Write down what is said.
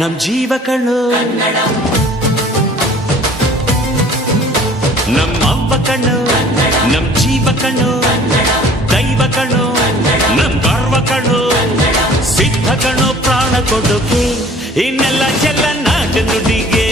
ನಮ್ ಜೀವ ಕಣ್ಣು, ನಮ್ ಅವ್ವ ಕಣ್ಣು, ನಮ್ ಜೀವ ಕಣ್ಣು, ದೈವ ಕಣ್ಣು, ನಮ್ ಗರ್ವ ಕಣ್ಣು, ಸಿದ್ಧ ಕಣ್ಣು ಪ್ರಾಣ ಕೊಡೋಕೆ, ಇನ್ನೆಲ್ಲ ಎಲ್ಲ ನಾಡು ನುಡಿಗೆ.